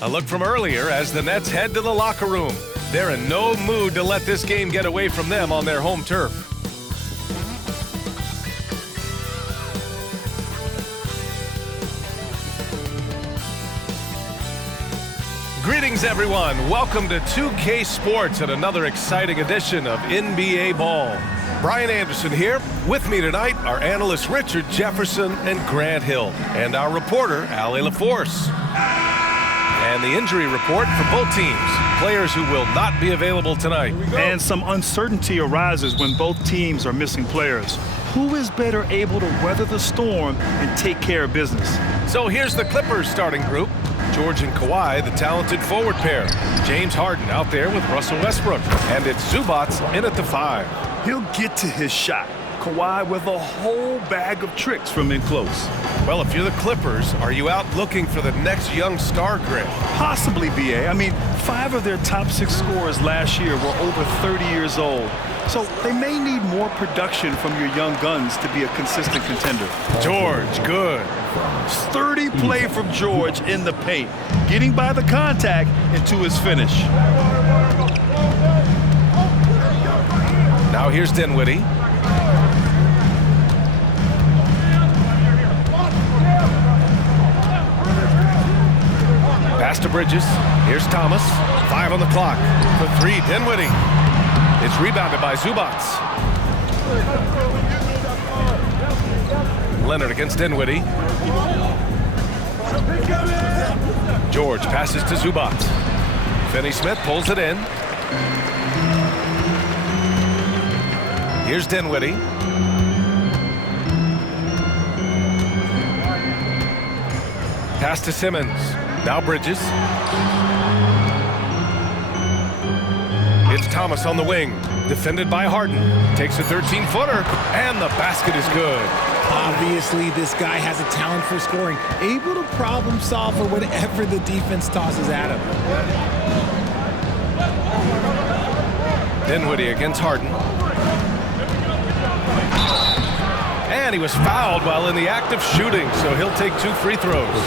A look from earlier as the Nets head to the locker room. They're in no mood to let this game get away from them on their home turf. Greetings, everyone. Welcome to 2K Sports and another exciting edition of NBA Ball. Brian Anderson here. With me tonight are analysts Richard Jefferson and Grant Hill, and our reporter, Allie LaForce. And the injury report for both teams. Players who will not be available tonight. And some uncertainty arises when both teams are missing players. Who is better able to weather the storm and take care of business? So here's the Clippers starting group. George and Kawhi, the talented forward pair. James Harden out there with Russell Westbrook. And it's Zubats in at the 5. He'll get to his shot. Kawhi with a whole bag of tricks from in close. Well, if you're the Clippers, are you out looking for the next young star, Grant? Possibly, B.A. I mean, 5 of their top 6 scorers last year were over 30 years old. So they may need more production from your young guns to be a consistent contender. George, good. Sturdy play from George in the paint, getting by the contact and to his finish. Now here's Dinwiddie. Pass to Bridges. Here's Thomas. 5 on the clock. For 3, Dinwiddie. It's rebounded by Zubats. Leonard against Dinwiddie. George passes to Zubats. Finney-Smith pulls it in. Here's Dinwiddie. Pass to Simmons. Now Bridges. It's Thomas on the wing. Defended by Harden. Takes a 13-footer. And the basket is good. Obviously, this guy has a talent for scoring. Able to problem solve for whatever the defense tosses at him. Dinwiddie against Harden. And he was fouled while in the act of shooting, so he'll take 2 free throws.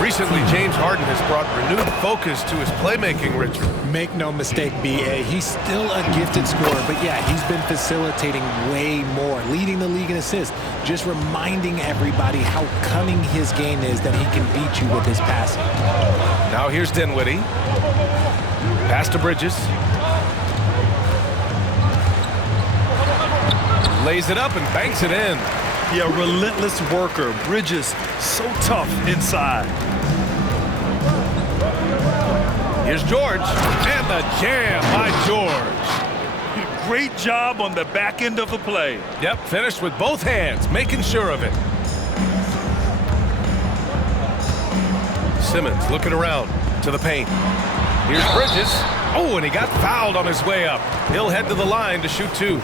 Recently, James Harden has brought renewed focus to his playmaking, Richard. Make no mistake, B.A., he's still a gifted scorer, but yeah, he's been facilitating way more, leading the league in assists, just reminding everybody how cunning his game is, that he can beat you with his passing. Now here's Dinwiddie. Pass to Bridges. Lays it up and banks it in. Yeah, relentless worker. Bridges, so tough inside. Here's George. And the jam by George. Great job on the back end of the play. Yep, finished with both hands, making sure of it. Simmons looking around to the paint. Here's Bridges. Oh, and he got fouled on his way up. He'll head to the line to shoot 2.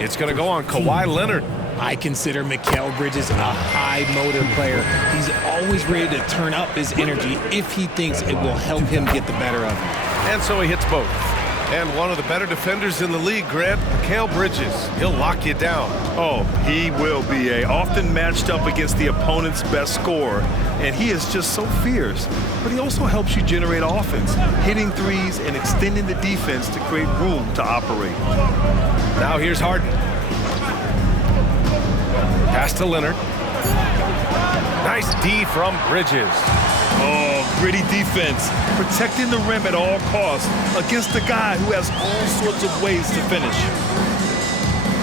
It's going to go on Kawhi Leonard. I consider Mikal Bridges a high-motor player. He's always ready to turn up his energy if he thinks it will help him get the better of him. And so he hits both. And one of the better defenders in the league, Grant, Mikal Bridges. He'll lock you down. Oh, he will be often matched up against the opponent's best scorer. And he is just so fierce. But he also helps you generate offense, hitting threes and extending the defense to create room to operate. Now here's Harden. Pass to Leonard. Nice D from Bridges. Oh, gritty defense, protecting the rim at all costs against a guy who has all sorts of ways to finish.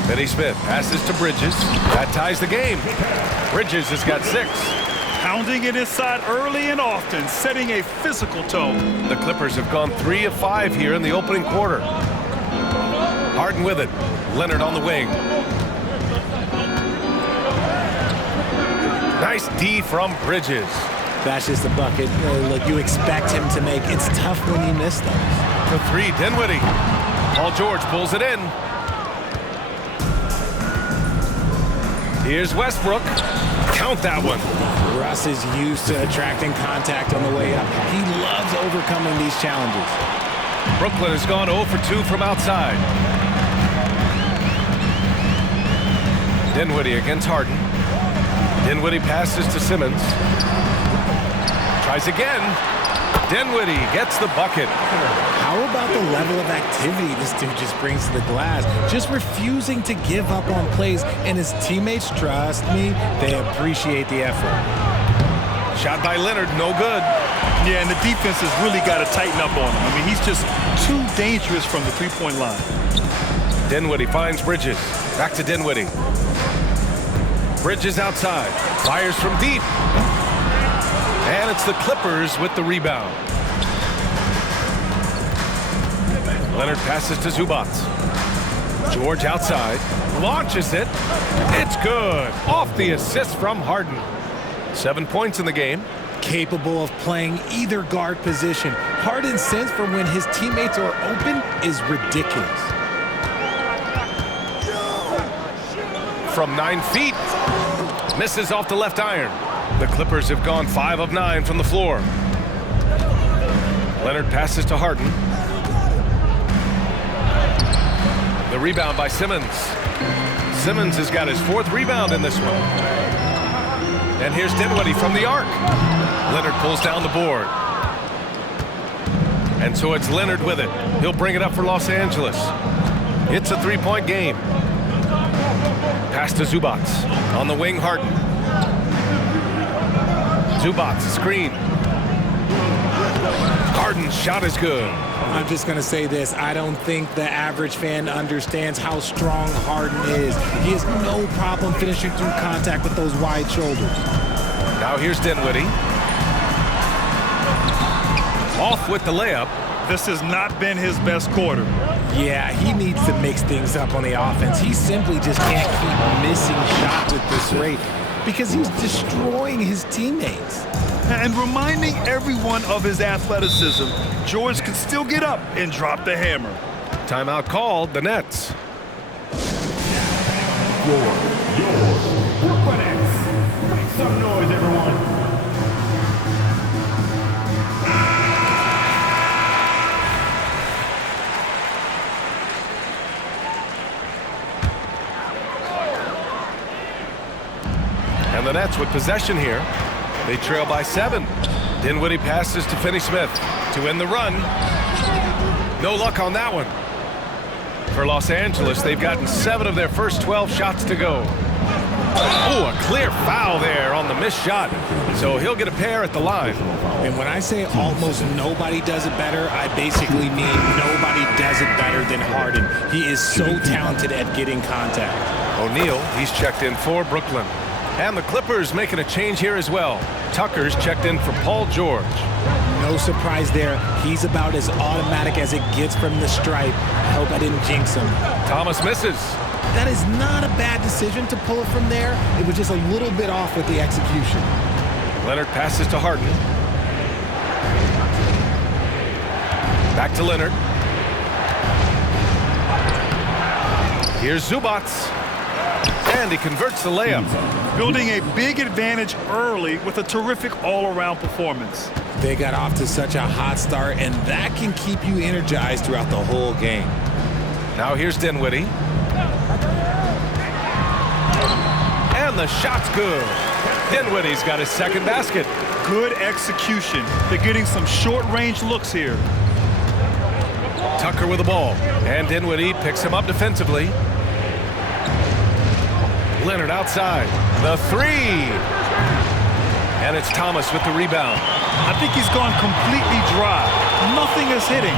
Finney-Smith passes to Bridges. That ties the game. Bridges has got 6. Pounding it inside early and often, setting a physical tone. The Clippers have gone 3 of 5 here in the opening quarter. Harden with it. Leonard on the wing. Nice D from Bridges. That's just a bucket like you expect him to make. It's tough when you miss those. For 3, Dinwiddie. Paul George pulls it in. Here's Westbrook. Count that one. Russ is used to attracting contact on the way up. He loves overcoming these challenges. Brooklyn has gone 0 for 2 from outside. Dinwiddie against Harden. Dinwiddie passes to Simmons. Tries again. Dinwiddie gets the bucket. How about the level of activity this dude just brings to the glass? Just refusing to give up on plays, and his teammates, trust me, they appreciate the effort. Shot by Leonard, no good. Yeah, and the defense has really got to tighten up on him. I mean, he's just too dangerous from the three-point line. Dinwiddie finds Bridges. Back to Dinwiddie. Bridges outside. Fires from deep. And it's the Clippers with the rebound. Leonard passes to Zubac. George outside. Launches it. It's good. Off the assist from Harden. 7 points in the game. Capable of playing either guard position. Harden's sense for when his teammates are open is ridiculous. From 9 feet. Misses off the left iron. The Clippers have gone 5 of 9 from the floor. Leonard passes to Harden. The rebound by Simmons. Simmons has got his 4th rebound in this one. And here's Dinwiddie from the arc. Leonard pulls down the board. And so it's Leonard with it. He'll bring it up for Los Angeles. It's a 3-point game. Pass to Zubac. On the wing, Harden. Zubac, screen. Harden's shot is good. I'm just going to say this. I don't think the average fan understands how strong Harden is. He has no problem finishing through contact with those wide shoulders. Now here's Dinwiddie. Off with the layup. This has not been his best quarter. Yeah, he needs to mix things up on the offense. He simply just can't keep missing shots at this rate because he's destroying his teammates. And reminding everyone of his athleticism, George can still get up and drop the hammer. Timeout called, the Nets. Brooklyn Nets. Make some noise, everyone. And the Nets with possession here. They trail by 7. Dinwiddie passes to Finney-Smith to end the run. No luck on that one. For Los Angeles, they've gotten 7 of their first 12 shots to go. Oh, a clear foul there on the missed shot. So he'll get a pair at the line. And when I say almost nobody does it better, I basically mean nobody does it better than Harden. He is so talented at getting contact. O'Neal, he's checked in for Brooklyn. And the Clippers making a change here as well. Tucker's checked in for Paul George. No surprise there. He's about as automatic as it gets from the stripe. I hope I didn't jinx him. Thomas misses. That is not a bad decision to pull it from there. It was just a little bit off with the execution. Leonard passes to Harden. Back to Leonard. Here's Zubac. And he converts the layup. Building a big advantage early with a terrific all-around performance. They got off to such a hot start, and that can keep you energized throughout the whole game. Now here's Dinwiddie. And the shot's good. Dinwiddie's got his 2nd basket. Good execution. They're getting some short-range looks here. Tucker with the ball. And Dinwiddie picks him up defensively. Leonard outside. The 3. And it's Thomas with the rebound. I think he's gone completely dry. Nothing is hitting.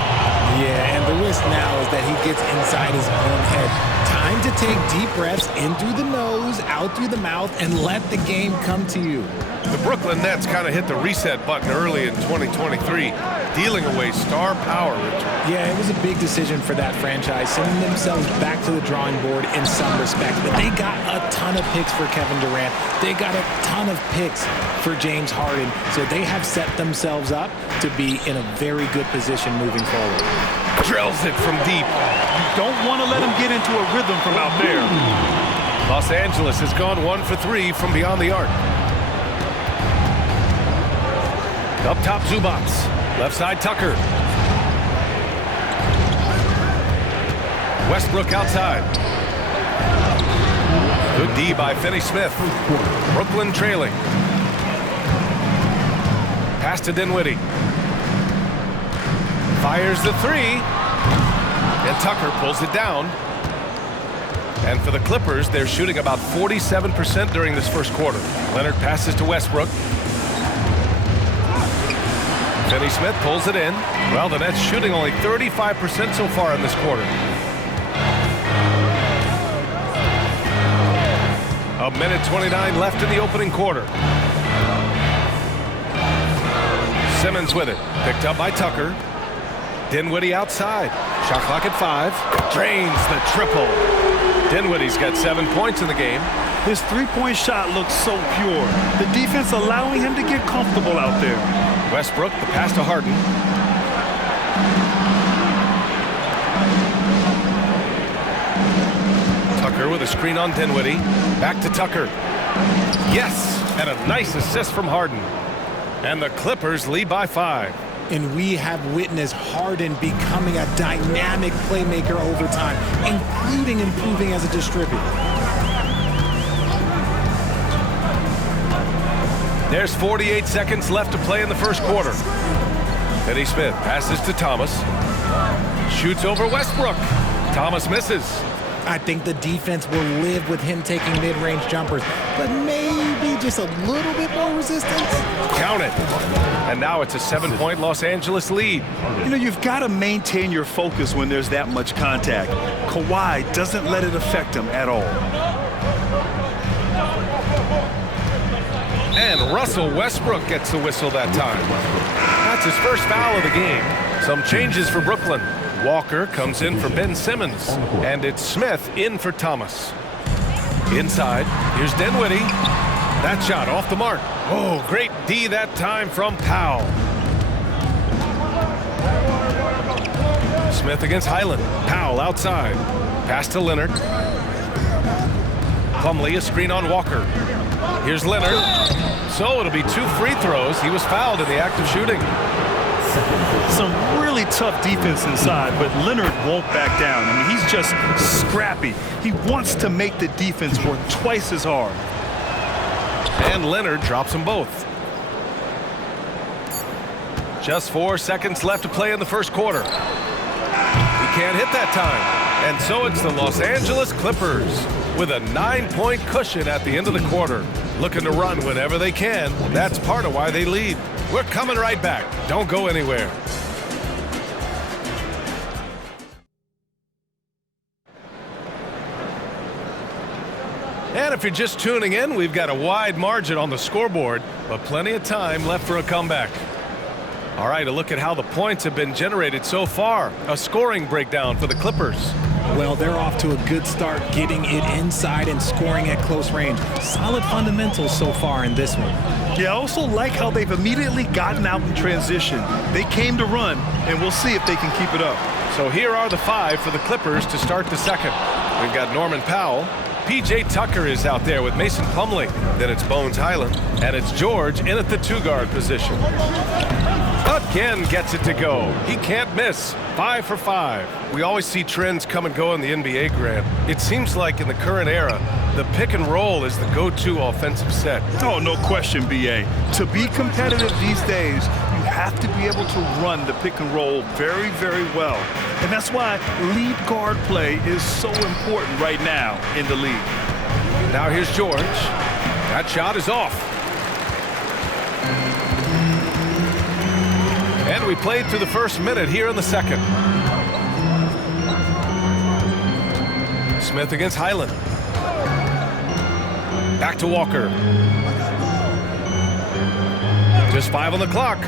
Yeah, and the risk now is that he gets inside his own head. Time to take deep breaths in through the nose, out through the mouth, and let the game come to you. The Brooklyn Nets kind of hit the reset button early in 2023, dealing away star power, Richard. Yeah, it was a big decision for that franchise, sending themselves back to the drawing board in some respects. But they got a ton of picks for Kevin Durant. They got a ton of picks for James Harden. So they have set themselves up to be in a very good position moving forward. Drills it from deep. You don't want to let him get into a rhythm from out there. Los Angeles has gone 1 for 3 from beyond the arc. Up top, Zubac. Left side, Tucker. Westbrook outside. Good D by Finney-Smith. Brooklyn trailing. Pass to Dinwiddie. Fires the three. And Tucker pulls it down. And for the Clippers, they're shooting about 47% during this first quarter. Leonard passes to Westbrook. Finney Smith pulls it in. Well, the Nets shooting only 35% so far in this quarter. A minute 29 left in the opening quarter. Simmons with it. Picked up by Tucker. Dinwiddie outside. Shot clock at 5. Drains the triple. Dinwiddie's got 7 points in the game. His three-point shot looks so pure. The defense allowing him to get comfortable out there. Westbrook, the pass to Harden. Tucker with a screen on Dinwiddie. Back to Tucker. Yes, and a nice assist from Harden. And the Clippers lead by 5. And we have witnessed Harden becoming a dynamic playmaker over time, including improving as a distributor. There's 48 seconds left to play in the first quarter. Finney Smith passes to Thomas. Shoots over Westbrook. Thomas misses. I think the defense will live with him taking mid-range jumpers, but maybe just a little bit more resistance. Count it. And now it's a 7-point Los Angeles lead. You know, you've got to maintain your focus when there's that much contact. Kawhi doesn't let it affect him at all. And Russell Westbrook gets the whistle that time. That's his first foul of the game. Some changes for Brooklyn. Walker comes in for Ben Simmons. And it's Smith in for Thomas. Inside, here's Dinwiddie. That shot off the mark. Oh, great D that time from Powell. Smith against Highland. Powell outside. Pass to Leonard. Plumlee, a screen on Walker. Here's Leonard. So it'll be 2 free throws. He was fouled in the act of shooting. Some really tough defense inside, but Leonard won't back down. I mean, he's just scrappy. He wants to make the defense work twice as hard. And Leonard drops them both. Just 4 seconds left to play in the first quarter. He can't hit that time. And so it's the Los Angeles Clippers with a 9-point cushion at the end of the quarter. Looking to run whenever they can. That's part of why they lead. We're coming right back. Don't go anywhere. And if you're just tuning in, we've got a wide margin on the scoreboard, but plenty of time left for a comeback. All right, a look at how the points have been generated so far. A scoring breakdown for the Clippers. Well, they're off to a good start getting it inside and scoring at close range. Solid fundamentals so far in this one. Yeah, I also like how they've immediately gotten out in transition. They came to run, and we'll see if they can keep it up. So here are the 5 for the Clippers to start the second. We've got Norman Powell. P.J. Tucker is out there with Mason Plumlee. Then it's Bones Highland. And it's George in at the 2-guard position. Again gets it to go. He can't miss. 5 for 5. We always see trends come and go in the NBA, Grant. It seems like in the current era, the pick and roll is the go-to offensive set. Oh, no question, B.A. To be competitive these days, you have to be able to run the pick and roll very, very well. And that's why lead guard play is so important right now in the league. Now here's George. That shot is off. And we played through the first minute here in the second. Smith against Highland. Back to Walker. Just 5 on the clock.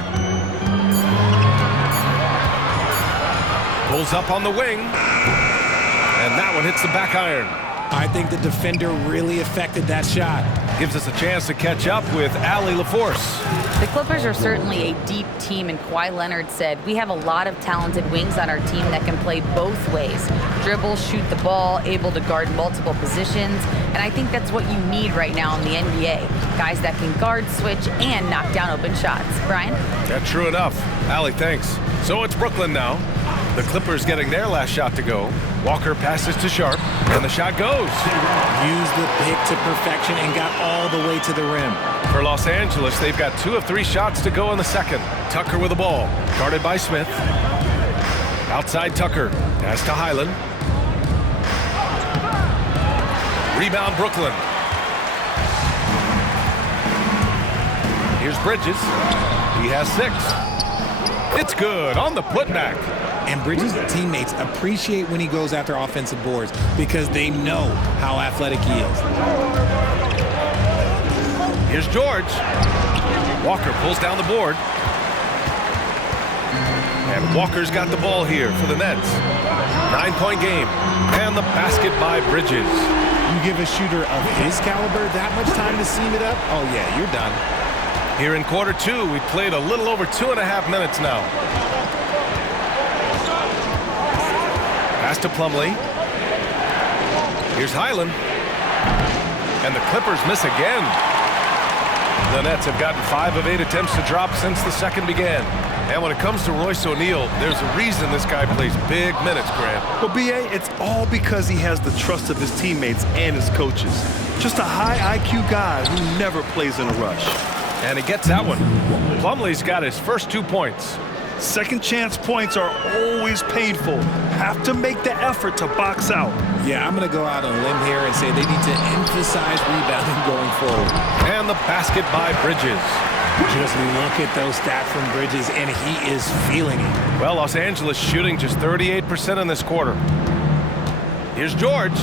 Pulls up on the wing. And that one hits the back iron. I think the defender really affected that shot. Gives us a chance to catch up with Allie LaForce. The Clippers are certainly a deep team, and Kawhi Leonard said, we have a lot of talented wings on our team that can play both ways. Dribble, shoot the ball, able to guard multiple positions, and I think that's what you need right now in the NBA. Guys that can guard, switch, and knock down open shots. Brian? That's true enough. Allie, thanks. So it's Brooklyn now. The Clippers getting their last shot to go. Walker passes to Sharp, and the shot goes. Used the pick to perfection and got all the way to the rim. For Los Angeles, they've got 2 of 3 shots to go in the second. Tucker with the ball, guarded by Smith. Outside Tucker, pass to Highland. Rebound Brooklyn. Here's Bridges. He has 6. It's good on the putback. And Bridges' teammates appreciate when he goes after offensive boards because they know how athletic he is. Here's George. Walker pulls down the board. And Walker's got the ball here for the Nets. 9-point game. And the basket by Bridges. You give a shooter of his caliber that much time to seam it up, oh yeah, you're done. Here in quarter 2, we played a little over 2.5 minutes now. Pass to Plumlee. Here's Highland. And the Clippers miss again. The Nets have gotten 5 of 8 attempts to drop since the second began. And when it comes to Royce O'Neal, there's a reason this guy plays big minutes, Grant. Well, B.A., it's all because he has the trust of his teammates and his coaches. Just a high IQ guy who never plays in a rush. And he gets that one. Plumlee's got his first 2 points. Second chance points are always painful. Have to make the effort to box out. Yeah, I'm going to go out on a limb here and say they need to emphasize rebounding going forward. And the basket by Bridges. Just look at those stats from Bridges, and he is feeling it. Well, Los Angeles shooting just 38% in this quarter. Here's George.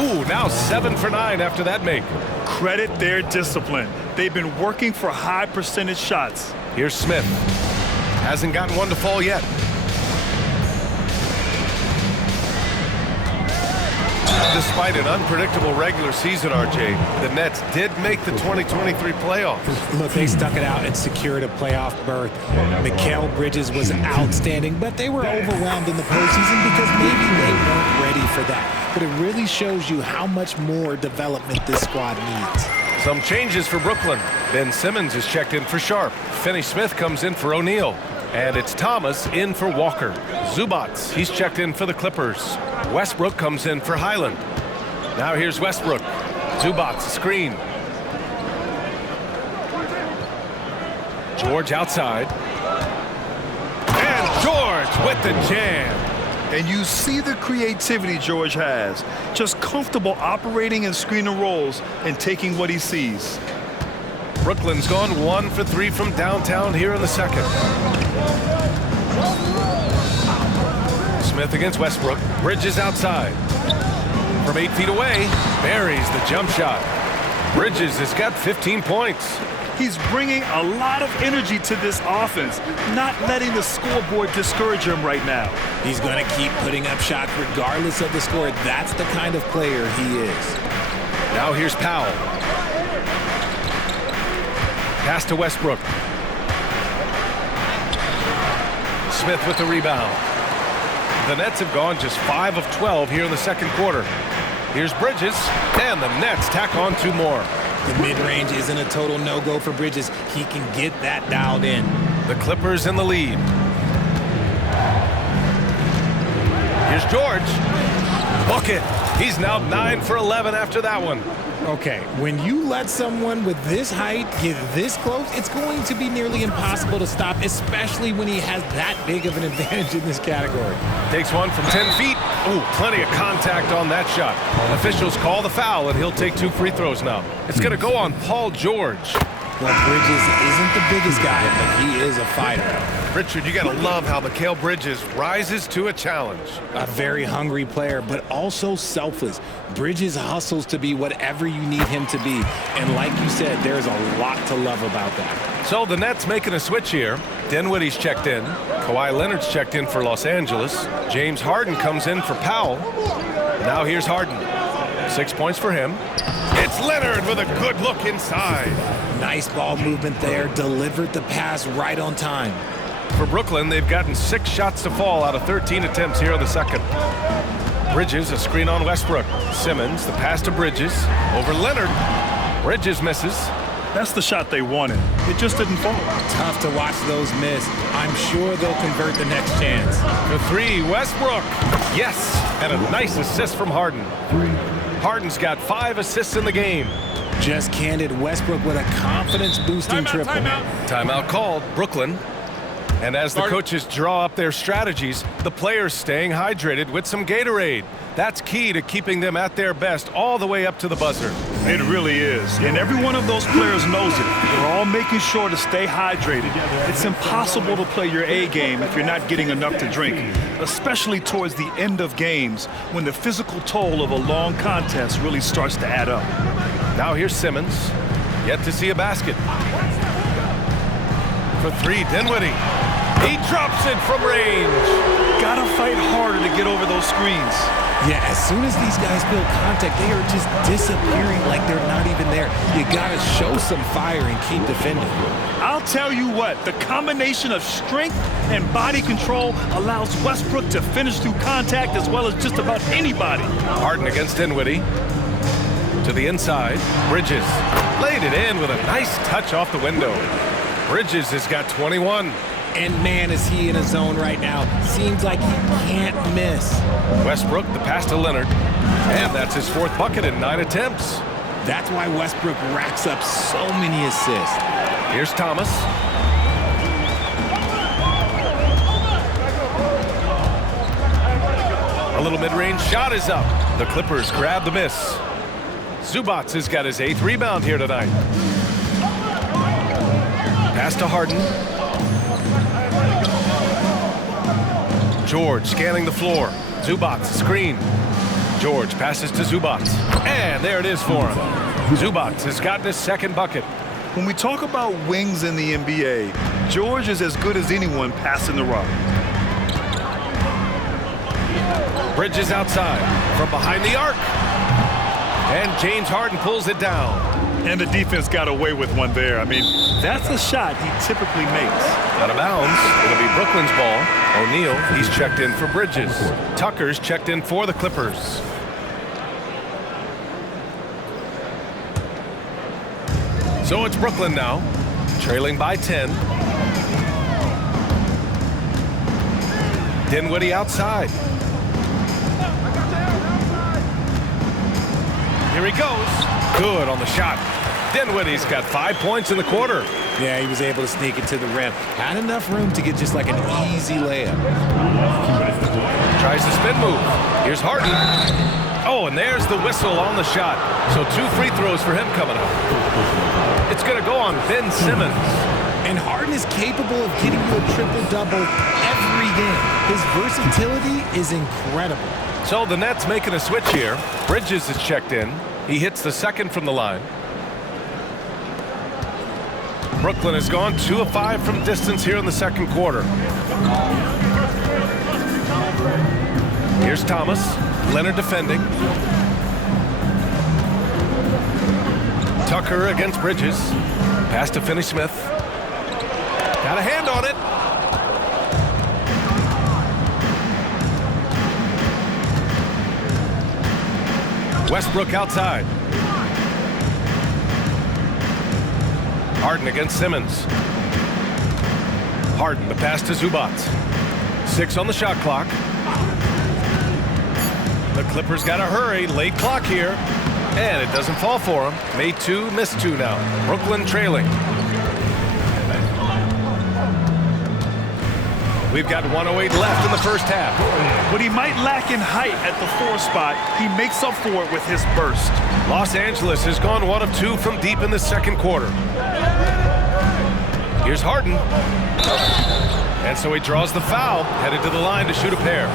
Ooh, now 7 for 9 after that make. Credit their discipline. They've been working for high percentage shots. Here's Smith. Hasn't gotten one to fall yet. Despite an unpredictable regular season, RJ, the Nets did make the 2023 playoffs. Look, they stuck it out and secured a playoff berth. Mikal Bridges was outstanding, but they were overwhelmed in the postseason because maybe they weren't ready for that. But it really shows you how much more development this squad needs. Some changes for Brooklyn. Ben Simmons is checked in for Sharp. Finney Smith comes in for O'Neal. And it's Thomas in for Walker. Zubats, he's checked in for the Clippers. Westbrook comes in for Highland. Now here's Westbrook. Zubats, screen. George outside. And George with the jam. And you see the creativity George has. Just comfortable operating in screen and rolls and taking what he sees. Brooklyn's gone 1 for 3 from downtown here in the second. Smith against Westbrook. Bridges outside. From 8 feet away, buries the jump shot. Bridges has got 15 points. He's bringing a lot of energy to this offense, not letting the scoreboard discourage him right now. He's going to keep putting up shots regardless of the score. That's the kind of player he is. Now here's Powell. Pass to Westbrook. Smith with the rebound. The Nets have gone just 5 of 12 here in the second quarter. Here's Bridges, and the Nets tack on 2 more. The mid-range isn't a total no-go for Bridges. He can get that dialed in. The Clippers in the lead. Here's George. Bucket. He's now 9 for 11 after that one. Okay, when you let someone with this height get this close, it's going to be nearly impossible to stop, especially when he has that big of an advantage in this category. Takes one from 10 feet. Ooh, plenty of contact on that shot. Officials call the foul, and he'll take 2 free throws now. It's going to go on Paul George. Well, Bridges isn't the biggest guy, but he is a fighter. Richard, you got to love how Mikal Bridges rises to a challenge. A very hungry player, but also selfless. Bridges hustles to be whatever you need him to be. And like you said, there's a lot to love about that. So the Nets making a switch here. Dinwiddie's checked in. Kawhi Leonard's checked in for Los Angeles. James Harden comes in for Powell. Now here's Harden. 6 points for him. It's Leonard with a good look inside. Nice ball movement there. Delivered the pass right on time. For Brooklyn, they've gotten 6 shots to fall out of 13 attempts here in the second. Bridges, a screen on Westbrook. Simmons, the pass to Bridges. Over Leonard. Bridges misses. That's the shot they wanted. It just didn't fall. Tough to watch those miss. I'm sure they'll convert the next chance. For 3, Westbrook. Yes, and a nice assist from Harden. Harden's got 5 assists in the game. Just candid, Westbrook with a confidence-boosting triple. Timeout called, Brooklyn. And as the coaches draw up their strategies, the players staying hydrated with some Gatorade. That's key to keeping them at their best all the way up to the buzzer. It really is. And every one of those players knows it. They're all making sure to stay hydrated. It's impossible to play your A game if you're not getting enough to drink, especially towards the end of games when the physical toll of a long contest really starts to add up. Now here's Simmons. Yet to see a basket. For three, Dinwiddie. He drops it from range. Gotta fight harder to get over those screens. Yeah, as soon as these guys feel contact, they are just disappearing like they're not even there. You gotta show some fire and keep defending. I'll tell you what, the combination of strength and body control allows Westbrook to finish through contact as well as just about anybody. Harden against Dinwiddie. To the inside, Bridges. Laid it in with a nice touch off the window. Bridges has got 21. And man, is he in a zone right now. Seems like he can't miss. Westbrook, the pass to Leonard. And that's his fourth bucket in 9 attempts. That's why Westbrook racks up so many assists. Here's Thomas. A little mid-range shot is up. The Clippers grab the miss. Zubac has got his 8th rebound here tonight. Pass to Harden. George scanning the floor. Zubac screen. George passes to Zubac. And there it is for him. Zubac has gotten his 2nd bucket. When we talk about wings in the NBA, George is as good as anyone passing the rock. Bridges outside from behind the arc. And James Harden pulls it down. And the defense got away with one there. I mean, that's a shot he typically makes. Out of bounds. It'll be Brooklyn's ball. O'Neal, he's checked in for Bridges. Tucker's checked in for the Clippers. So it's Brooklyn now, trailing by 10. Dinwiddie outside. Here he goes. Good on the shot. Dinwiddie's got 5 points in the quarter. Yeah, he was able to sneak it to the rim. Had enough room to get just like an easy layup. Tries the spin move. Here's Harden. Oh, and there's the whistle on the shot. So 2 free throws for him coming up. It's going to go on Ben Simmons. And Harden is capable of getting you a triple-double every game. His versatility is incredible. So the Nets making a switch here. Bridges is checked in. He hits the 2nd from the line. Brooklyn has gone 2 of 5 from distance here in the 2nd quarter. Here's Thomas. Leonard defending. Tucker against Bridges. Pass to Finney-Smith. Got a hand on it. Westbrook outside. Harden against Simmons. Harden, the pass to Zubac. 6 on the shot clock. The Clippers got to hurry. Late clock here. And it doesn't fall for them. Made 2, missed 2 now. Brooklyn trailing. We've got 1:08 left in the first half. What he might lack in height at the 4 spot, he makes up for it with his burst. Los Angeles has gone 1 of 2 from deep in the 2nd quarter. Here's Harden. And so he draws the foul, headed to the line to shoot a pair.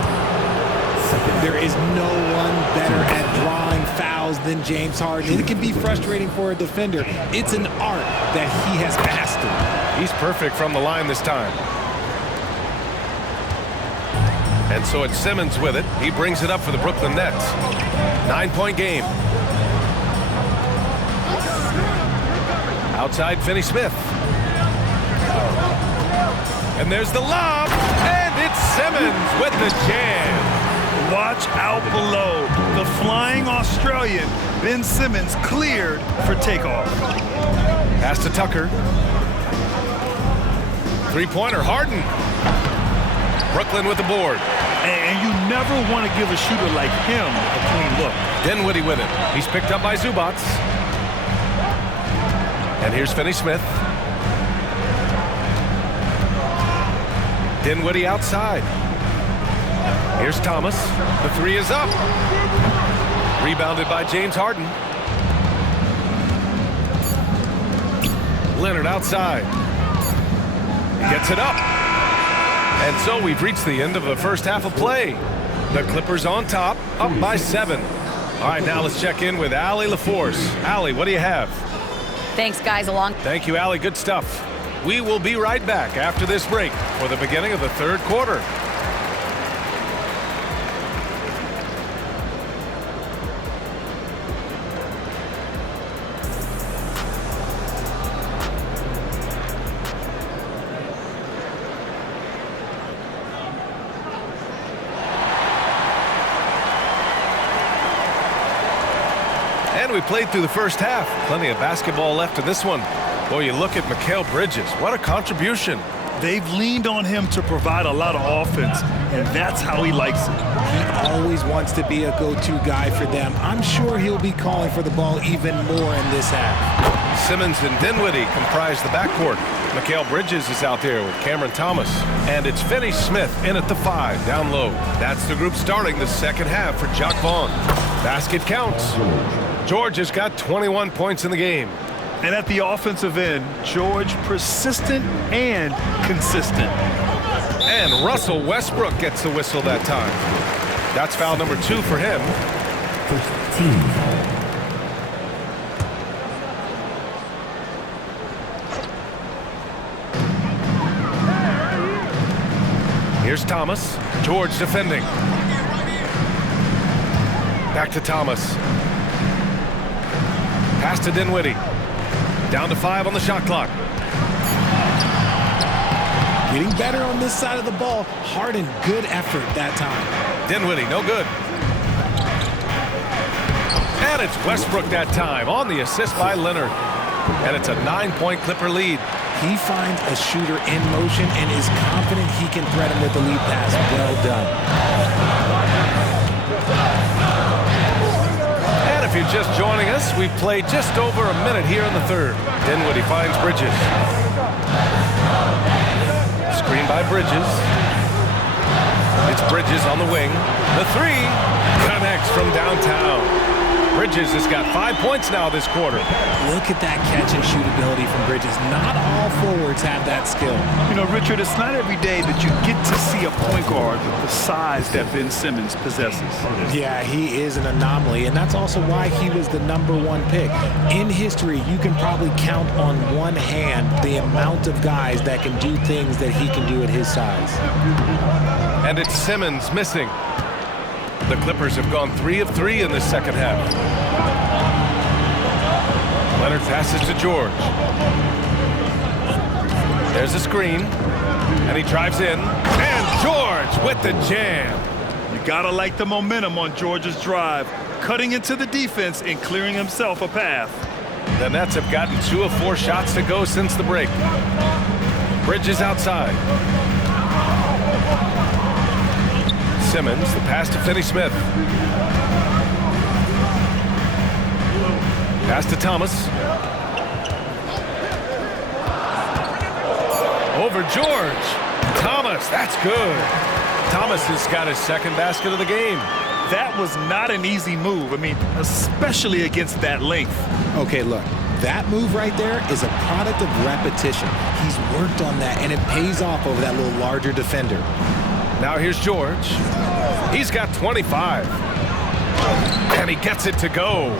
There is no one better at drawing fouls than James Harden. It can be frustrating for a defender. It's an art that he has mastered. He's perfect from the line this time. And so it's Simmons with it. He brings it up for the Brooklyn Nets. 9-point game. Outside Finney-Smith. And there's the lob. And it's Simmons with the jam. Watch out below. The flying Australian, Ben Simmons, cleared for takeoff. Pass to Tucker. 3-pointer, Harden. Brooklyn with the board. And you never want to give a shooter like him a clean look. Dinwiddie with it. He's picked up by Zubac. And here's Finney-Smith. Dinwiddie outside. Here's Thomas. The three is up. Rebounded by James Harden. Leonard outside. He gets it up. And so we've reached the end of the first half of play. The Clippers on top, up by 7. All right, now let's check in with Allie LaForce. Allie, what do you have? Thanks, guys. Thank you, Allie. Good stuff. We will be right back after this break for the beginning of the third quarter. And we played through the first half. Plenty of basketball left in this one. Boy, you look at Mikal Bridges. What a contribution. They've leaned on him to provide a lot of offense, and that's how he likes it. He always wants to be a go-to guy for them. I'm sure he'll be calling for the ball even more in this half. Simmons and Dinwiddie comprise the backcourt. Mikal Bridges is out there with Cameron Thomas. And it's Finney-Smith in at the 5, down low. That's the group starting the second half for Jock Vaughn. Basket counts. George has got 21 points in the game. And at the offensive end, George persistent and consistent. And Russell Westbrook gets the whistle that time. That's foul number 2 for him. First team foul. Here's Thomas. George defending. Back to Thomas. Pass to Dinwiddie. Down to 5 on the shot clock. Getting better on this side of the ball. Harden, good effort that time. Dinwiddie, no good. And it's Westbrook that time on the assist by Leonard. And it's a 9-point Clipper lead. He finds a shooter in motion and is confident he can threat him with the lead pass. Well done. And if you're just joining us, we've played just over a minute here in the third. Dinwiddie finds Bridges. Screen by Bridges. It's Bridges on the wing. The 3 connects from downtown. Bridges has got 5 points now this quarter. Look at that catch and shoot ability from Bridges. Not all forwards have that skill. You know, Richard, it's not every day that you get to see a point guard with the size that Ben Simmons possesses. Yeah, he is an anomaly, and that's also why he was the #1 pick. In history, you can probably count on one hand the amount of guys that can do things that he can do at his size. And it's Simmons missing. The Clippers have gone 3 of 3 in this second half. Leonard passes to George. There's a screen, and he drives in. And George with the jam. You gotta like the momentum on George's drive, cutting into the defense and clearing himself a path. The Nets have gotten 2 of 4 shots to go since the break. Bridges outside. Simmons, the pass to Finney-Smith. Pass to Thomas. Over George. Thomas, that's good. Thomas has got his second basket of the game. That was not an easy move. I mean, especially against that length. Okay, look. That move right there is a product of repetition. He's worked on that, and it pays off over that little larger defender. Now here's George. He's got 25. And he gets it to go.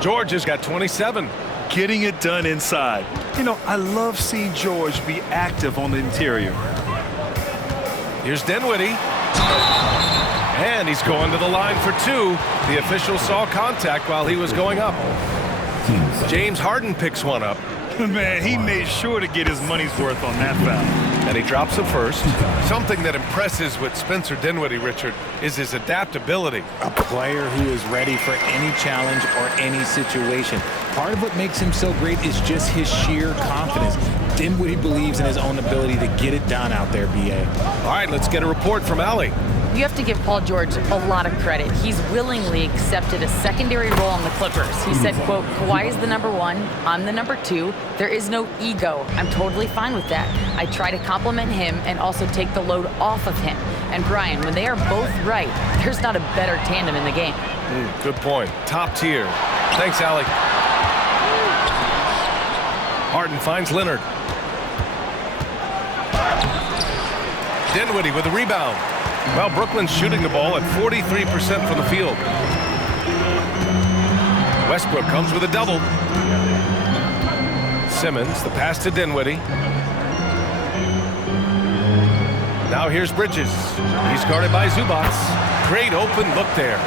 George has got 27. Getting it done inside. You know, I love seeing George be active on the interior. Here's Dinwiddie. And he's going to the line for 2. The official saw contact while he was going up. James Harden picks one up. Man, he made sure to get his money's worth on that foul. And he drops it first. Something that impresses with Spencer Dinwiddie, Richard, is his adaptability. A player who is ready for any challenge or any situation. Part of what makes him so great is just his sheer confidence. Dinwiddie believes in his own ability to get it done out there, B.A. All right, let's get a report from Allie. You have to give Paul George a lot of credit. He's willingly accepted a secondary role on the Clippers. He said, quote, Kawhi is the number 1, I'm the number 2. There is no ego. I'm totally fine with that. I try to compliment him and also take the load off of him. And Brian, when they are both right, there's not a better tandem in the game. Good point. Top tier. Thanks, Alec. Harden finds Leonard. Dinwiddie with the rebound. Well, Brooklyn's shooting the ball at 43% from the field. Westbrook comes with a double. Simmons, the pass to Dinwiddie. Now here's Bridges. He's guarded by Zubac. Great open look there.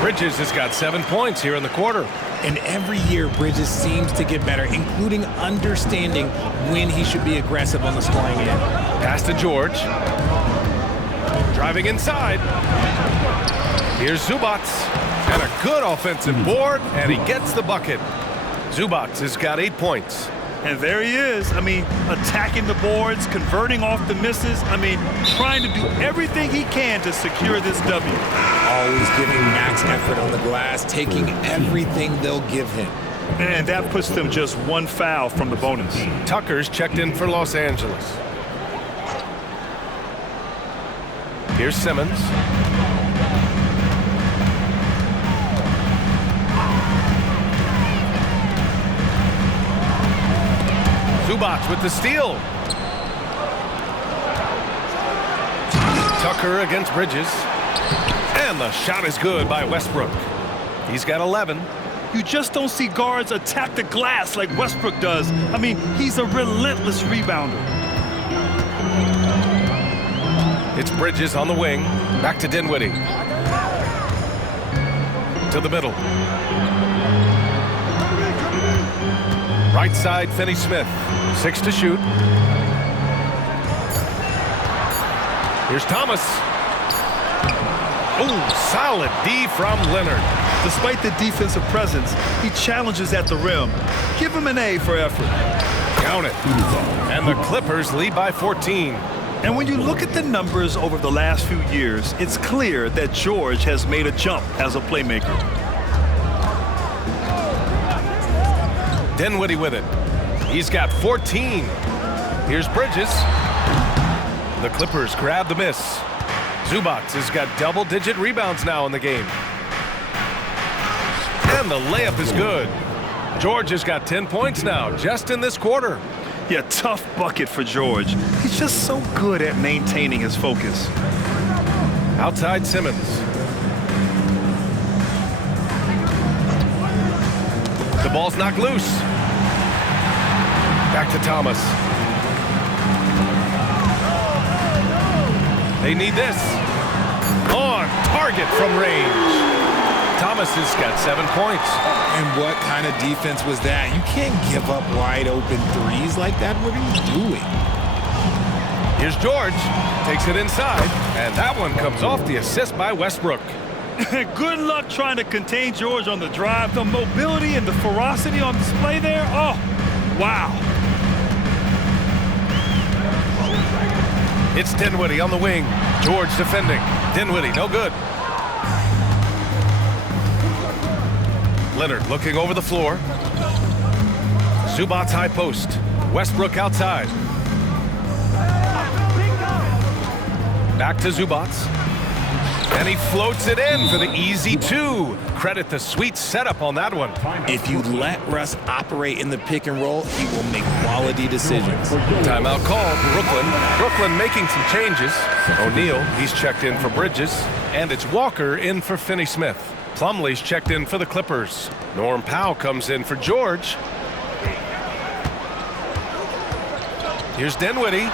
Bridges has got 7 points here in the quarter. And every year, Bridges seems to get better, including understanding when he should be aggressive on the scoring end. Pass to George. Driving inside. Here's Zubac. And a good offensive board, and he gets the bucket. Zubac has got 8 points. And there he is. I mean, attacking the boards, converting off the misses. I mean, trying to do everything he can to secure this W. Always giving max effort on the glass, taking everything they'll give him. And that puts them just 1 foul from the bonus. Tucker's checked in for Los Angeles. Here's Simmons. Zubac with the steal. Tucker against Bridges. And the shot is good by Westbrook. He's got 11. You just don't see guards attack the glass like Westbrook does. I mean, he's a relentless rebounder. It's Bridges on the wing. Back to Dinwiddie. To the middle. Right side, Finney-Smith. 6 to shoot. Here's Thomas. Oh, solid D from Leonard. Despite the defensive presence, he challenges at the rim. Give him an A for effort. Count it. And the Clippers lead by 14. And when you look at the numbers over the last few years, it's clear that George has made a jump as a playmaker. Dinwiddie with it. He's got 14. Here's Bridges. The Clippers grab the miss. Zubac has got double-digit rebounds now in the game. And the layup is good. George has got 10 points now just in this quarter. Yeah, tough bucket for George. He's just so good at maintaining his focus. Outside Simmons. The ball's knocked loose. Back to Thomas. They need this. On target from range. Thomas has got 7 points. And what kind of defense was that? You can't give up wide open threes like that. What are you doing? Here's George. Takes it inside. And that one comes off the assist by Westbrook. Good luck trying to contain George on the drive. The mobility and the ferocity on display there. Oh, wow. It's Dinwiddie on the wing. George defending. Dinwiddie, no good. Leonard looking over the floor. Zubac's high post. Westbrook outside. Back to Zubac. And he floats it in for the easy 2. Credit the sweet setup on that one. If you let Russ operate in the pick and roll, he will make quality decisions. Timeout call, Brooklyn. Brooklyn making some changes. O'Neal, he's checked in for Bridges. And it's Walker in for Finney-Smith. Plumlee's checked in for the Clippers. Norm Powell comes in for George. Here's Dinwiddie.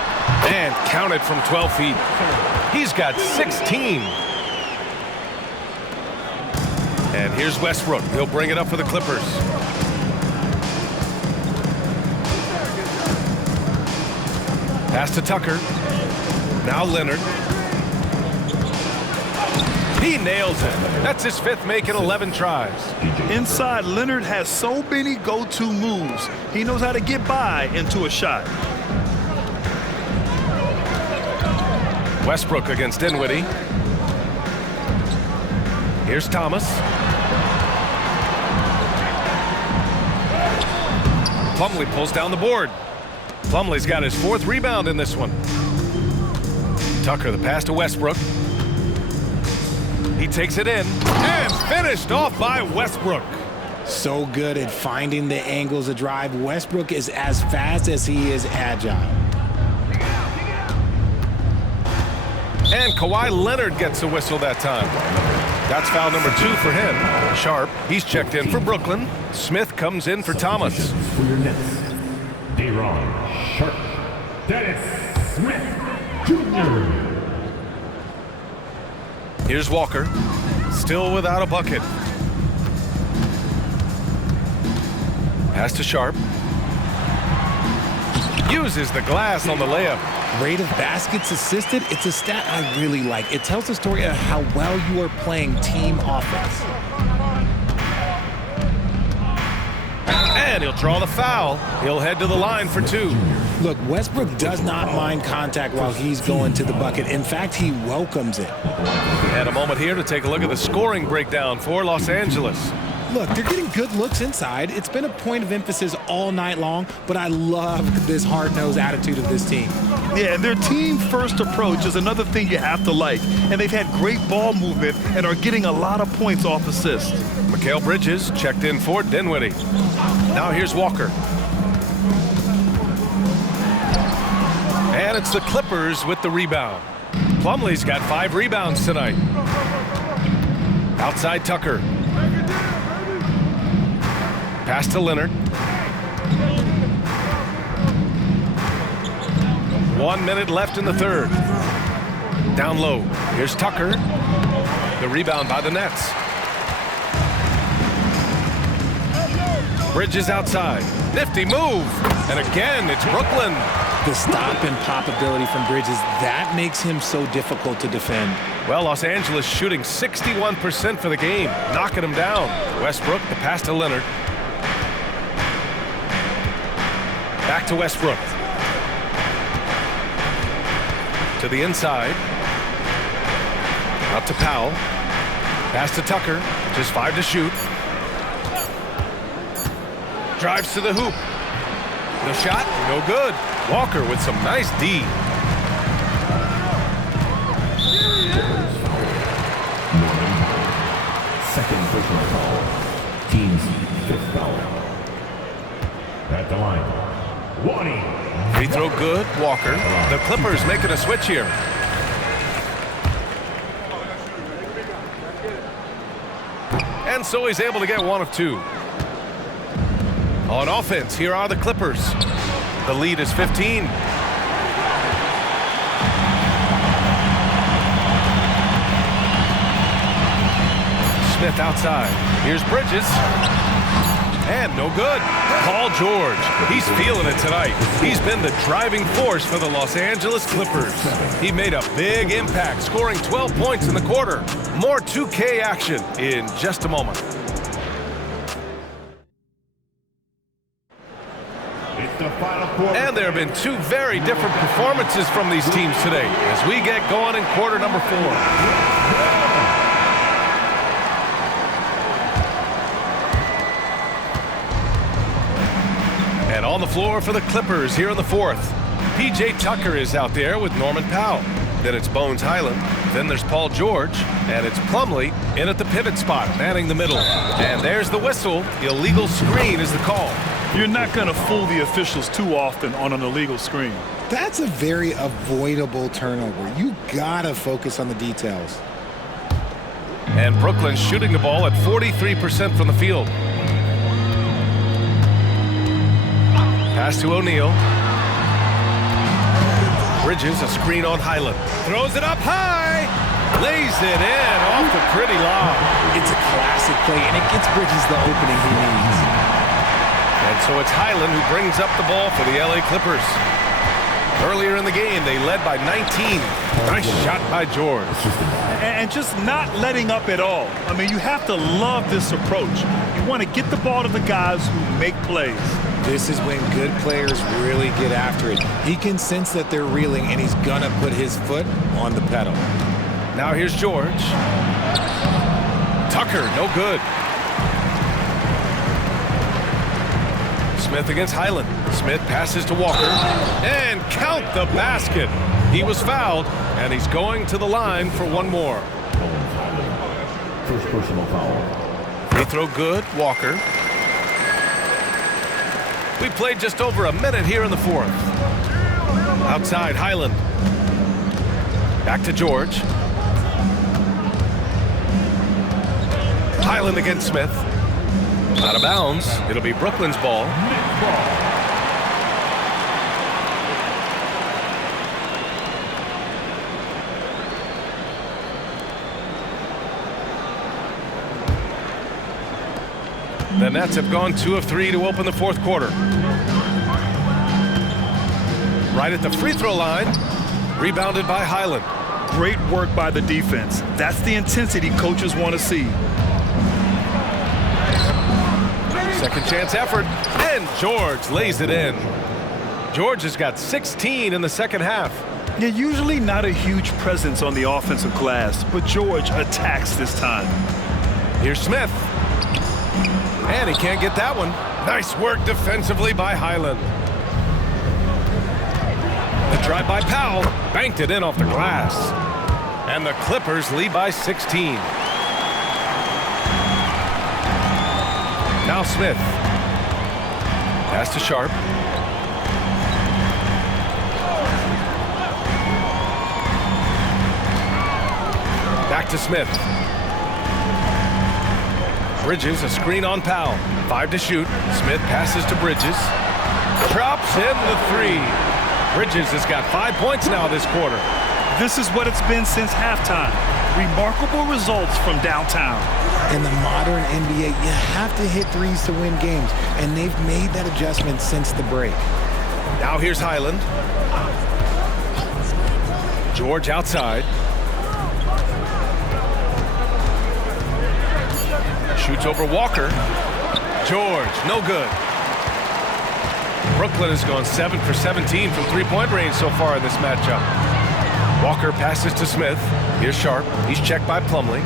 And counted from 12 feet. He's got 16. And here's Westbrook. He'll bring it up for the Clippers. Pass to Tucker. Now Leonard. He nails it. That's his 5th make in 11 tries. Inside, Leonard has so many go-to moves. He knows how to get by into a shot. Westbrook against Dinwiddie. Here's Thomas. Plumlee pulls down the board. Plumlee's got his 4th rebound in this one. Tucker, the pass to Westbrook. He takes it in and finished off by Westbrook. So good at finding the angles of drive. Westbrook is as fast as he is agile. And Kawhi Leonard gets a whistle that time. That's foul number 2 for him. Sharp, he's checked in for Brooklyn. Smith comes in for Thomas. For your Nets, De'Ron Sharp, Dennis Smith Jr. Here's Walker, still without a bucket. Pass to Sharp. Uses the glass on the layup. Rate of baskets assisted, it's a stat I really like. It tells the story of how well you are playing team offense. And he'll draw the foul. He'll head to the line for 2. Look, Westbrook does not mind contact while he's going to the bucket. In fact, he welcomes it. And a moment here to take a look at the scoring breakdown for Los Angeles. Look, they're getting good looks inside. It's been a point of emphasis all night long, but I love this hard-nosed attitude of this team. Yeah, and their team-first approach is another thing you have to like. And they've had great ball movement and are getting a lot of points off assists. Mikal Bridges checked in for Dinwiddie. Now here's Walker. And it's the Clippers with the rebound. Plumlee's got 5 rebounds tonight. Outside Tucker. Pass to Leonard. 1 minute left in the 3rd. Down low. Here's Tucker. The rebound by the Nets. Bridges outside. Nifty move. And again, it's Brooklyn. The stop and pop ability from Bridges, that makes him so difficult to defend. Well, Los Angeles shooting 61% for the game, knocking him down. Westbrook, the pass to Leonard. Back to Westbrook. To the inside. Out to Powell. Pass to Tucker. Just 5 to shoot. Drives to the hoop. The shot, no good. Walker with some nice D. Second personal foul. Team's 5th foul. At the line, Wani. Free throw good, Walker. The Clippers making a switch here. And so he's able to get 1 of 2. On offense, here are the Clippers. The lead is 15. Smith outside. Here's Bridges. And no good. Paul George. He's feeling it tonight. He's been the driving force for the Los Angeles Clippers. He made a big impact, scoring 12 points in the quarter. More 2K action in just a moment. And there have been 2 very different performances from these teams today as we get going in quarter number 4. And on the floor for the Clippers here in the 4th. P.J. Tucker is out there with Norman Powell. Then it's Bones Highland. Then there's Paul George. And it's Plumlee in at the pivot spot, manning the middle. And there's the whistle. Illegal screen is the call. You're not going to fool the officials too often on an illegal screen. That's a very avoidable turnover. You gotta focus on the details. And Brooklyn shooting the ball at 43% from the field. Pass to O'Neal. Bridges, a screen on Highland. Throws it up high. Lays it in off the pretty lob. It's a classic play, and it gets Bridges the opening he needs. And so it's Highland who brings up the ball for the LA Clippers. Earlier in the game, they led by 19. Nice shot by George. And just not letting up at all. I mean, you have to love this approach. You want to get the ball to the guys who make plays. This is when good players really get after it. He can sense that they're reeling, and he's going to put his foot on the pedal. Now here's George. Tucker, no good. Smith against Highland. Smith passes to Walker. And count the basket. He was fouled, and he's going to the line for one more. First personal foul. Free throw good, Walker. We played just over a minute here in the fourth. Outside, Highland. Back to George. Highland against Smith. Out of bounds. It'll be Brooklyn's ball. The Nets have gone 2 of 3 to open the fourth quarter. Right at the free throw line. Rebounded by Highland. Great work by the defense. That's the intensity coaches want to see. Second chance effort, and George lays it in. George has got 16 in the second half. They're usually not a huge presence on the offensive glass, but George attacks this time. Here's Smith. And he can't get that one. Nice work defensively by Highland. The drive by Powell, banked it in off the glass. And the Clippers lead by 16. Now Smith. Pass to Sharp. Back to Smith. Bridges, a screen on Powell. 5 to shoot. Smith passes to Bridges. Drops in the 3. Bridges has got 5 points now this quarter. This is what it's been since halftime. Remarkable results from downtown. In the modern NBA, you have to hit threes to win games, and they've made that adjustment since the break. Now here's Highland. George outside. Shoots over Walker. George, no good. Brooklyn has gone 7 for 17 from three-point range so far in this matchup. Walker passes to Smith. Here's Sharp. He's checked by Plumlee.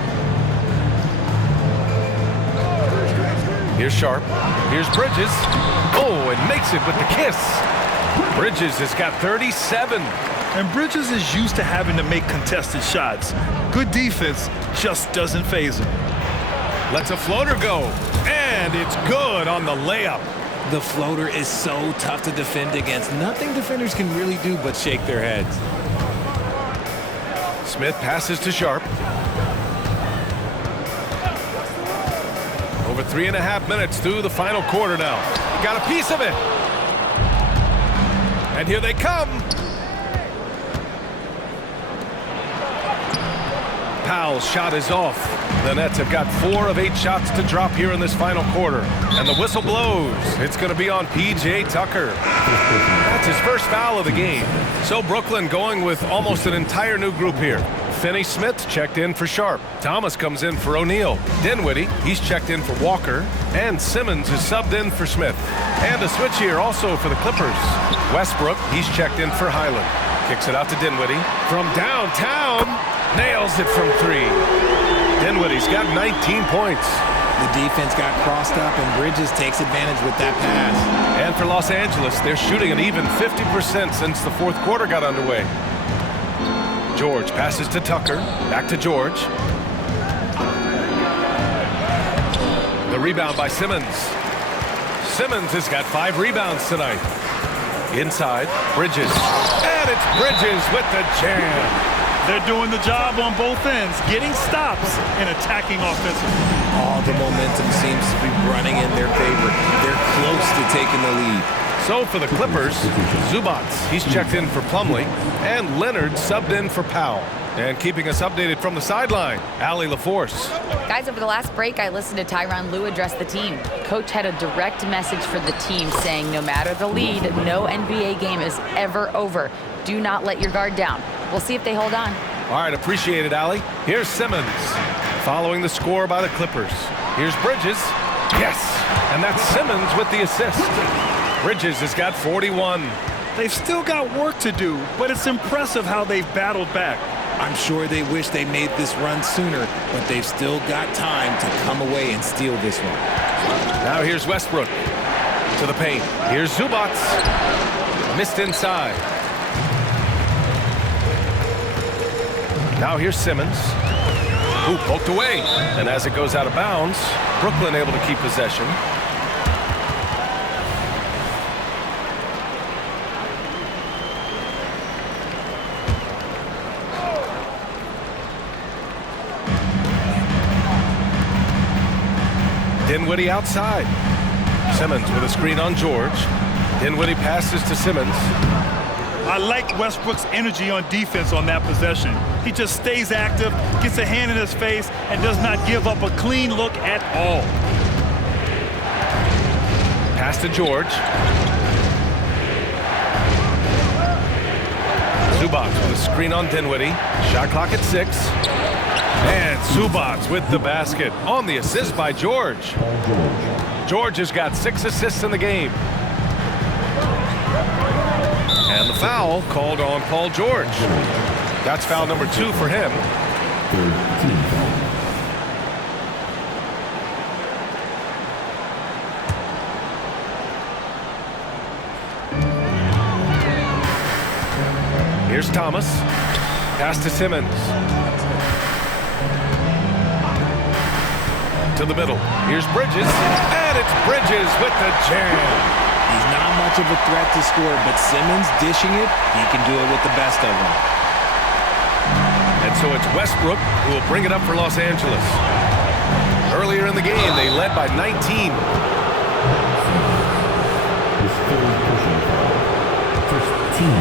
Here's Sharp. Here's Bridges. Oh, and makes it with the kiss. Bridges has got 37. And Bridges is used to having to make contested shots. Good defense just doesn't faze him. Lets a floater go. And it's good on the layup. The floater is so tough to defend against. Nothing defenders can really do but shake their heads. Smith passes to Sharp. Over 3.5 minutes through the final quarter now. He got a piece of it. And here they come. Powell's shot is off. The Nets have got 4 of 8 shots to drop here in this final quarter. And the whistle blows. It's going to be on P.J. Tucker. That's his first foul of the game. So Brooklyn going with almost an entire new group here. Finney-Smith checked in for Sharp. Thomas comes in for O'Neal. Dinwiddie, he's checked in for Walker. And Simmons is subbed in for Smith. And a switch here also for the Clippers. Westbrook, he's checked in for Highland. Kicks it out to Dinwiddie. From downtown, nails it from 3. Dinwiddie's got 19 points. The defense got crossed up, and Bridges takes advantage with that pass. And for Los Angeles, they're shooting an even 50% since the fourth quarter got underway. George passes to Tucker. Back to George. The rebound by Simmons. Simmons has got 5 rebounds tonight. Inside, Bridges. And it's Bridges with the jam. They're doing the job on both ends, getting stops and attacking offensively. All the momentum seems to be running in their favor. They're close to taking the lead. So for the Clippers, Zubats, he's checked in for Plumlee, and Leonard subbed in for Powell. And keeping us updated from the sideline, Allie LaForce. Guys, over the last break, I listened to Tyronn Lue address the team. Coach had a direct message for the team saying no matter the lead, no NBA game is ever over. Do not let your guard down. We'll see if they hold on. All right, appreciate it, Allie. Here's Simmons, following the score by the Clippers. Here's Bridges. Yes, and that's Simmons with the assist. Bridges has got 41. They've still got work to do, but it's impressive how they've battled back. I'm sure they wish they made this run sooner, but they've still got time to come away and steal this one. Now here's Westbrook to the paint. Here's Zubac. Missed inside. Now here's Simmons. Ooh, poked away. And as it goes out of bounds, Brooklyn able to keep possession. Dinwiddie outside. Simmons with a screen on George. Dinwiddie passes to Simmons. I like Westbrook's energy on defense on that possession. He just stays active, gets a hand in his face, and does not give up a clean look at all. Pass to George. Zubac with a screen on Dinwiddie. Shot clock at 6. And Zubac with the basket on the assist by George. George has got 6 assists in the game. And the foul called on Paul George. That's foul number 2 for him. Here's Thomas. Pass to Simmons. To the middle. Here's Bridges. And it's Bridges with the jam. He's not much of a threat to score, but Simmons dishing it, he can do it with the best of them. And so it's Westbrook who will bring it up for Los Angeles. Earlier in the game, they led by 19. First team.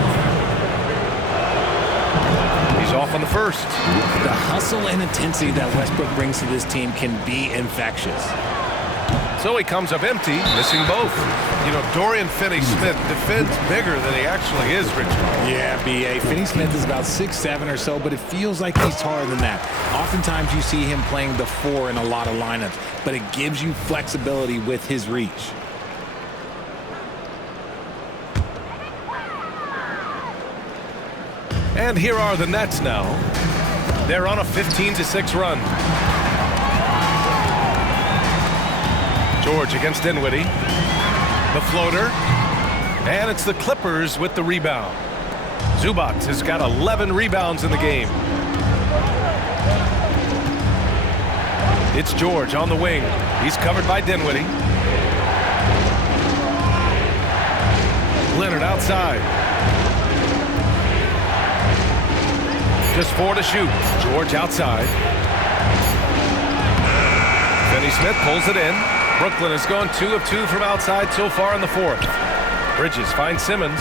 He's off on the first. The hustle and intensity that Westbrook brings to this team can be infectious. So he comes up empty, missing both. You know, Dorian Finney-Smith defends bigger than he actually is, Richard. Yeah, B.A. Finney-Smith is about 6'7" or so, but it feels like he's taller than that. Oftentimes you see him playing the 4 in a lot of lineups, but it gives you flexibility with his reach. And here are the Nets now. They're on a 15-6 run. George against Dinwiddie. The floater. And it's the Clippers with the rebound. Zubac has got 11 rebounds in the game. It's George on the wing. He's covered by Dinwiddie. Leonard outside. Just 4 to shoot. George outside. Finney-Smith pulls it in. Brooklyn has gone 2 of 2 from outside so far in the 4th. Bridges finds Simmons.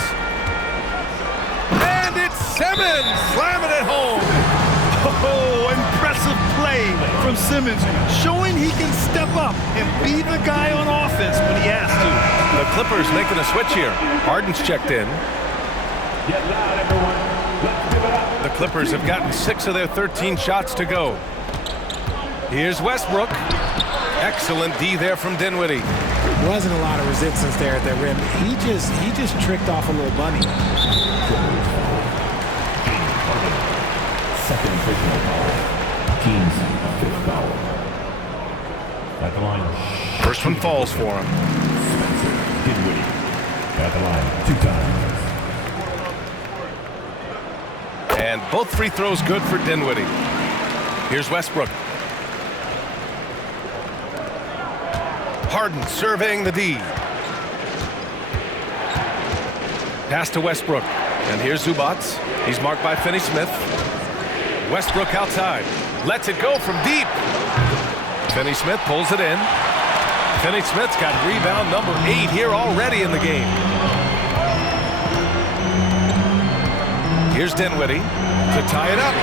And it's Simmons slamming it home. Oh, impressive play from Simmons, showing he can step up and be the guy on offense when he has to. The Clippers making a switch here. Harden's checked in. Get loud, everyone. Let's give it up. The Clippers have gotten 6 of their 13 shots to go. Here's Westbrook. Excellent D there from Dinwiddie. Wasn't a lot of resistance there at the rim. He just tricked off a little bunny. Second personal foul. Team's 5th foul. At the line. First one falls for him. Spencer Dinwiddie. At the line 2 times. And both free throws good for Dinwiddie. Here's Westbrook. Harden surveying the D. Pass to Westbrook. And here's Zubac. He's marked by Finney-Smith. Westbrook outside. Lets it go from deep. Finney-Smith pulls it in. Finney-Smith's got rebound number 8 here already in the game. Here's Dinwiddie to tie it up.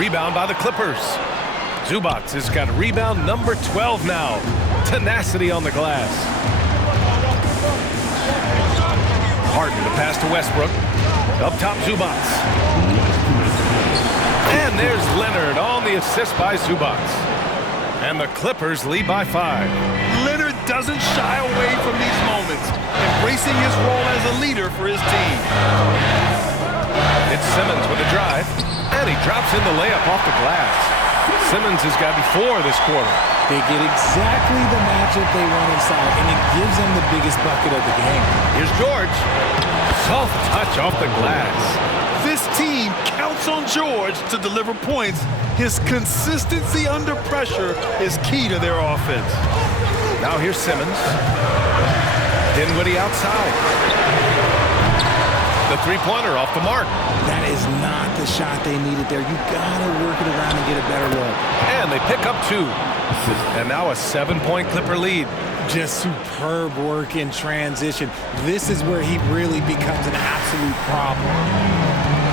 Rebound by the Clippers. Zubac has got rebound number 12 now. Tenacity on the glass. Harden to pass to Westbrook. Up top, Zubac. And there's Leonard on the assist by Zubac. And the Clippers lead by 5. Leonard doesn't shy away from these moments, embracing his role as a leader for his team. It's Simmons with a drive, and he drops in the layup off the glass. Simmons has got 4 this quarter. They get exactly the matchup they want inside, and it gives them the biggest bucket of the game. Here's George. Soft touch off the glass. This team counts on George to deliver points. His consistency under pressure is key to their offense. Now here's Simmons. Dinwiddie outside. The three-pointer off the mark. That is not the shot they needed there. You gotta work it around and get a better look. And they pick up 2. And now a 7-point Clipper lead. Just superb work in transition. This is where he really becomes an absolute problem.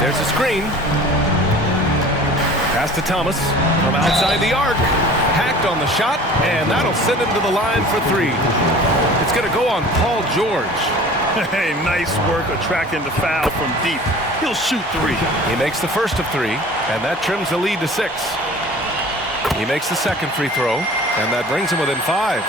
There's a screen. Pass to Thomas from outside the arc. Hacked on the shot, and that'll send him to the line for 3. It's going to go on Paul George. Hey, nice work attracting the foul from deep. He'll shoot 3. He makes the first of 3, and that trims the lead to 6. He makes the second free throw, and that brings him within 5.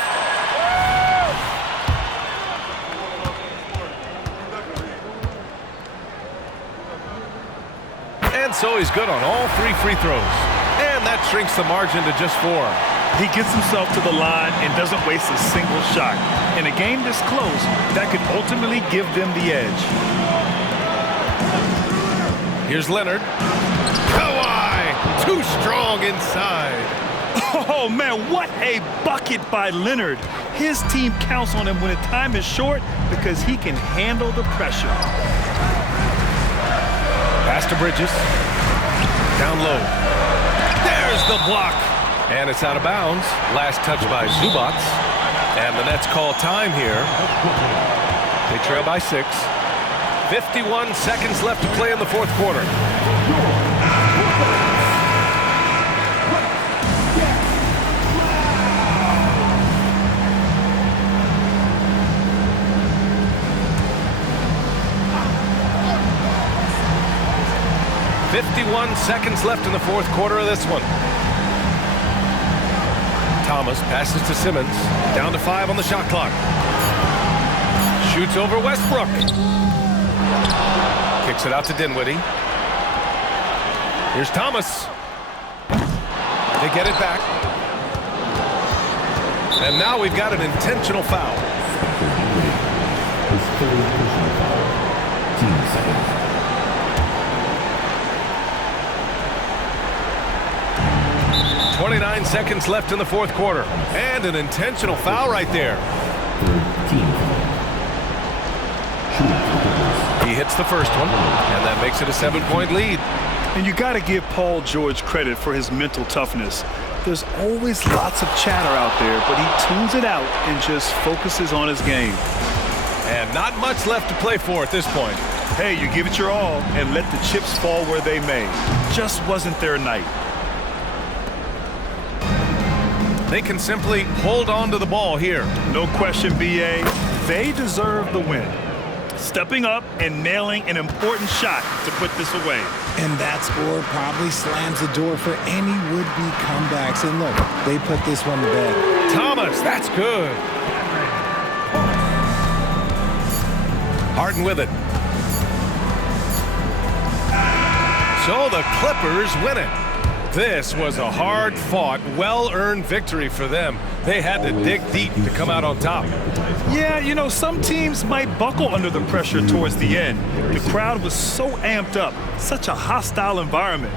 And so he's good on all 3 free throws. And that shrinks the margin to just 4. He gets himself to the line and doesn't waste a single shot. In a game this close, that could ultimately give them the edge. Here's Leonard. Kawhi! Too strong inside. Oh, man, what a bucket by Leonard. His team counts on him when the time is short because he can handle the pressure. Pass to Bridges. Down low. There's the block. And it's out of bounds. Last touch by Zubac. And the Nets call time here. They trail by 6. 51 seconds left to play in the fourth quarter. .51 seconds left in the fourth quarter of this one. Thomas passes to Simmons. Down to 5 on the shot clock. Shoots over Westbrook. Kicks it out to Dinwiddie. Here's Thomas. They get it back. And now we've got an intentional foul. His third personal foul. Team second. 29 seconds left in the fourth quarter. And an intentional foul right there. He hits the first one, and that makes it a 7-point lead. And you got to give Paul George credit for his mental toughness. There's always lots of chatter out there, but he tunes it out and just focuses on his game. And not much left to play for at this point. Hey, you give it your all and let the chips fall where they may. Just wasn't their night. They can simply hold on to the ball here. No question, B.A. They deserve the win. Stepping up and nailing an important shot to put this away. And that score probably slams the door for any would-be comebacks. And look, they put this one to bed. Thomas, that's good. Harden with it. So the Clippers win it. This was a hard-fought, well-earned victory for them. They had to dig deep to come out on top. Yeah, you know, some teams might buckle under the pressure towards the end. The crowd was so amped up, such a hostile environment.